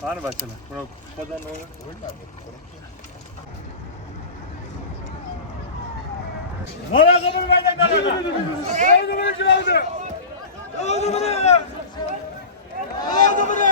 Hani başına? Buna kupadan ne olur? Valla kabul verdik lan ona. Aldı bunu kim aldı? Aldı bunu. Aldı bunu.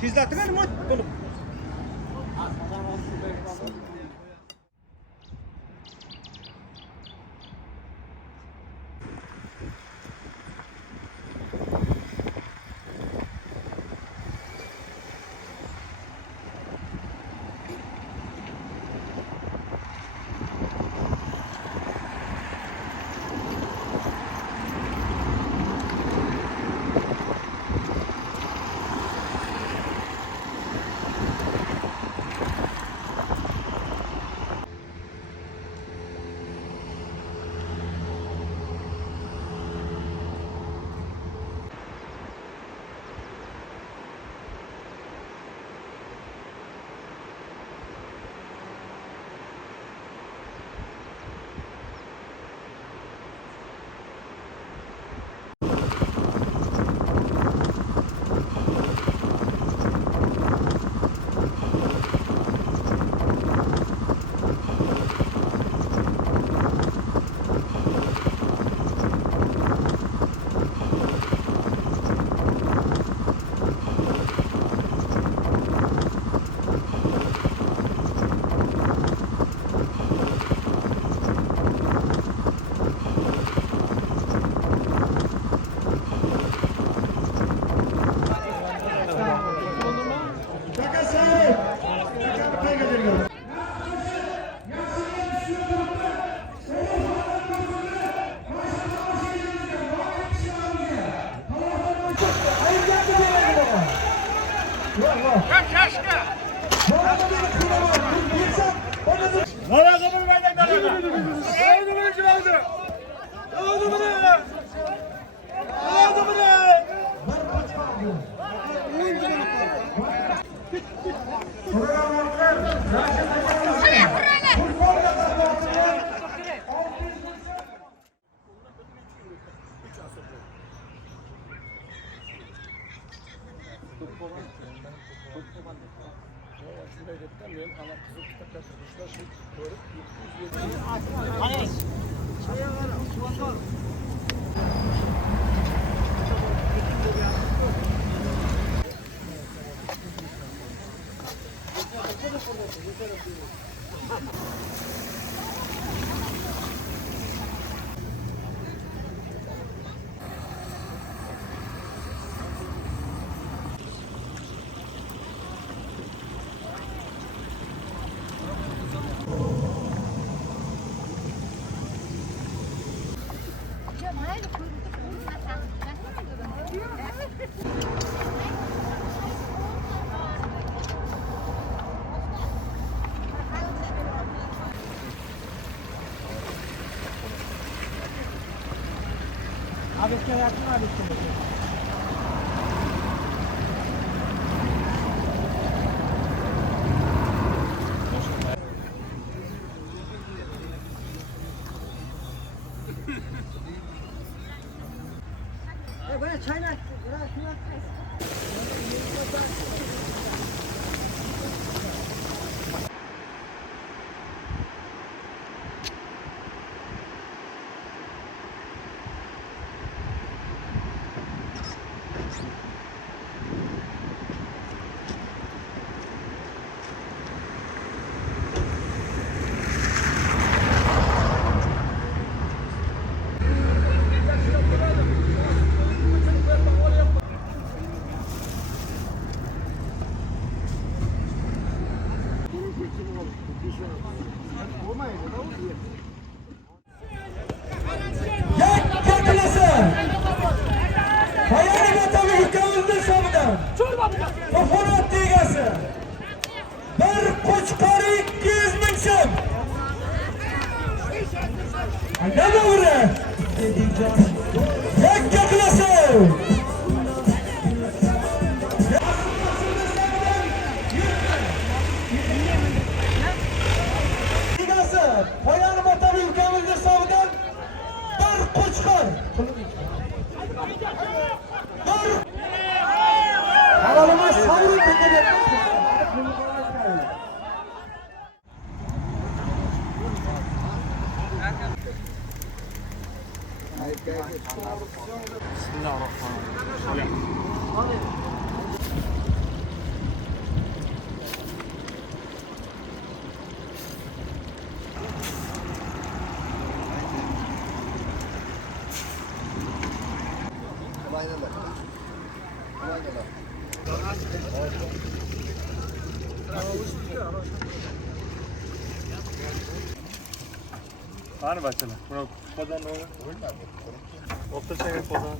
Tizlatın mı? Oğlum. Valla kabul verdik lan ona. Aldı bunu kim aldı? Aldı bunu. Aldı bunu. Abi sen yakın abi sen. Bana çaylar. Bırak şunu. Sultan. Kafanat egasi. Bir qo'chqori 200 ming so'm. Nima ura? Yakka qilasan. Egasi, Poyani Motor ülkemiz hisobidan bir qo'chqor. Halolimiz savri tekelik. Qani bachana? Buni qozonni o'rtachaga qozon.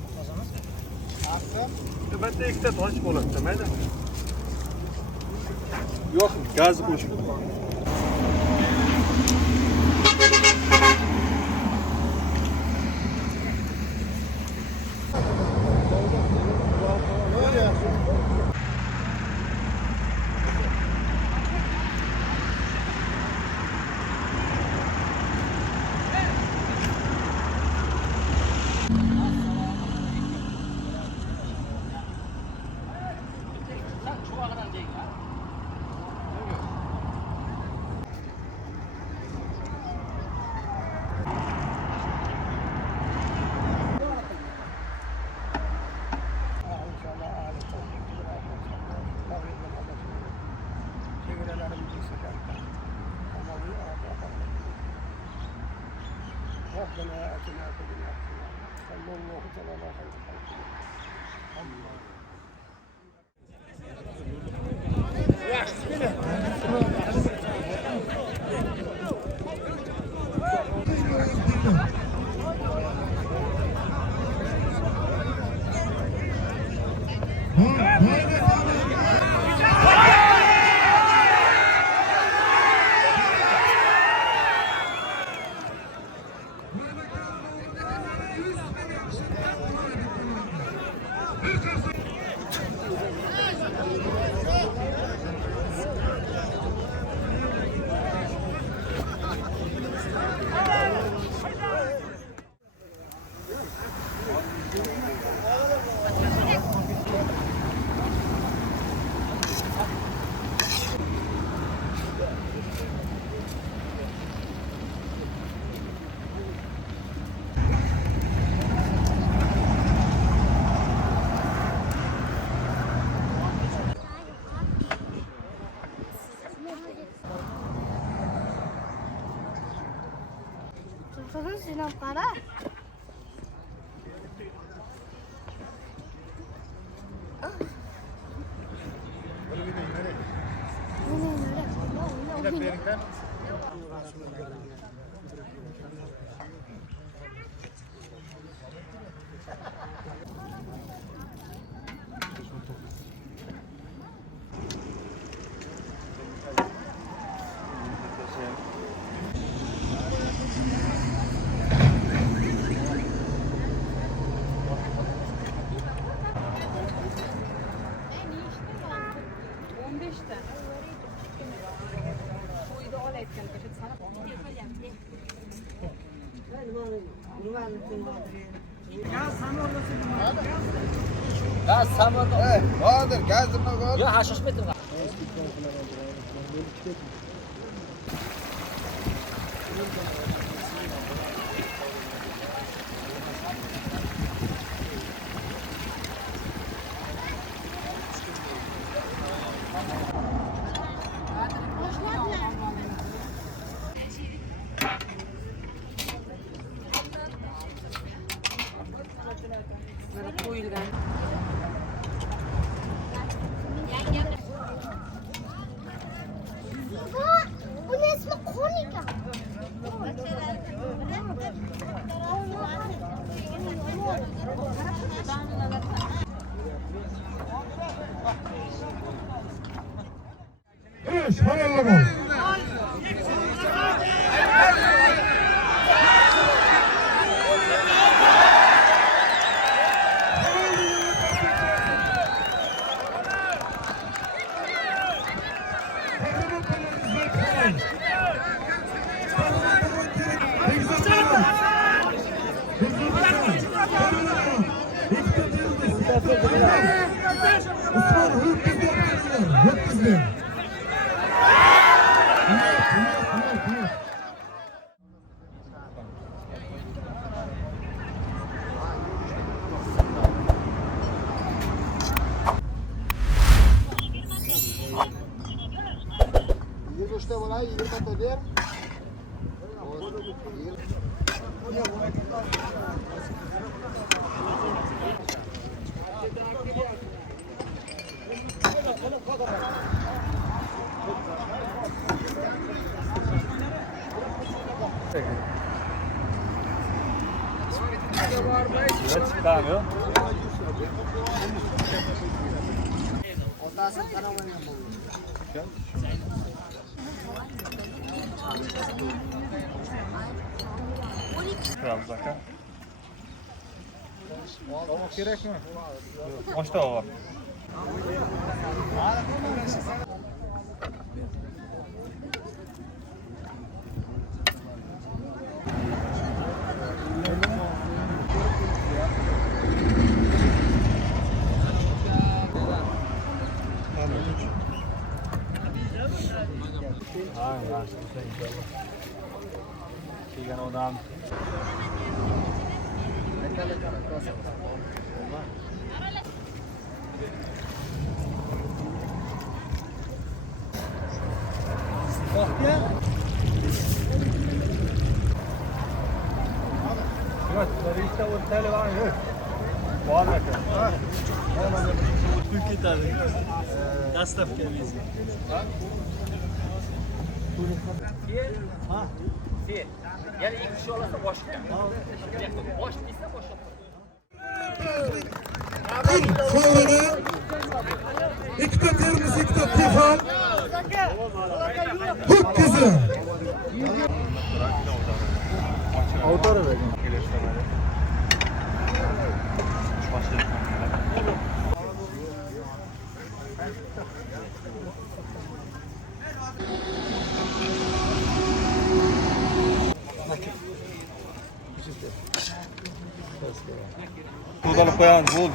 Bitta ikkita tosh bo'ladi, mayda. Yo'q, gaz qo'shib. ربنا آتنا في الدنيا حسنة صلى الله تعالى على خير خلقه Sinap qara. Gaz samolyot. Hozir gaz nima bor? Yo'q, hashish metr. Bunun ismi Konika. 15 hayırlı olsun. Gerek mi? Hoşta o var. Sigan odam. Evet, işte o tele var mı? Var mı? Türkiye tarzı. Dastaf kelimesi. Ha. Fil. Yani ilk kişi olursa boşluk. Boş değilse boşluk. Sonra İkta kırmızı, ikta tifal. Huk kızı. Avtara verin. Gelirse böyle. Başlayalım. Buradan koyalım, bu oldu.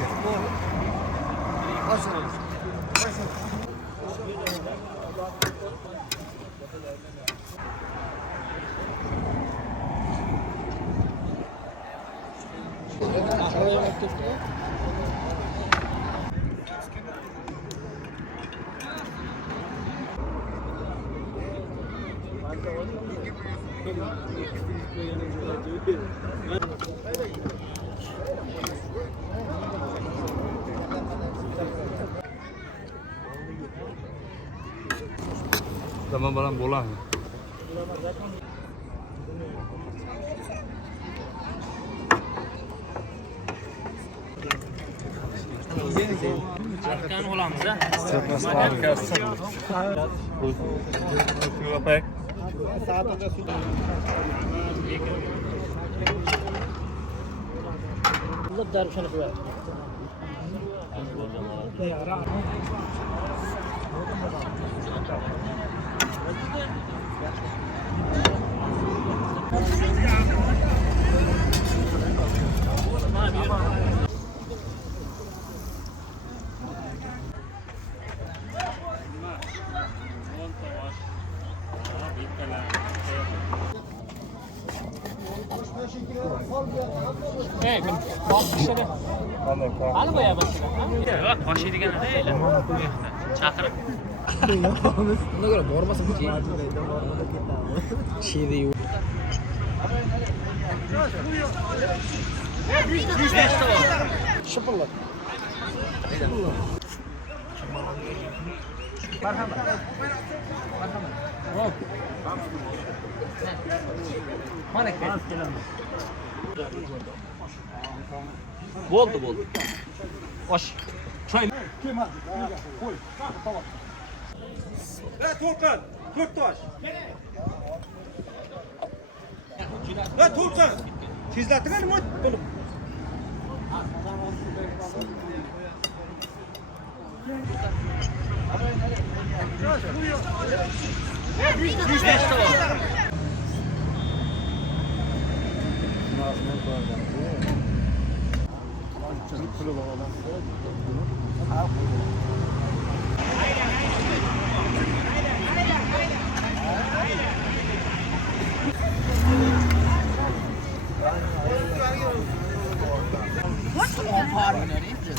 Zaman baran bola. Arkan olamiz ha. Sırtması arkası. Bu pek. Bunlar daruşana koyar. Hey, bak dışarı. Al bu ya başına. Bak başı degen değil. Çakırıp. Buna göre borması bu şey. Şey değil. Şıpırlar. Merhamet. Merhamet. Manek be. Bo'ldi. Boş. Çay. Ha, To'lqin, 4 tosh. Ha, To'lqin. Tezlating nima bo'lib?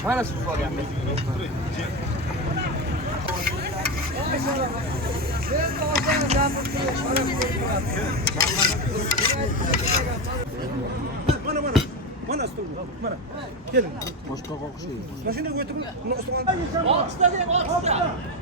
Mana shu qolgan. Mana stul. Mana. Keling. Boshqa o'xshaydi. Mashinaga o'tib, buni ustiga. Oltita deng, oltita.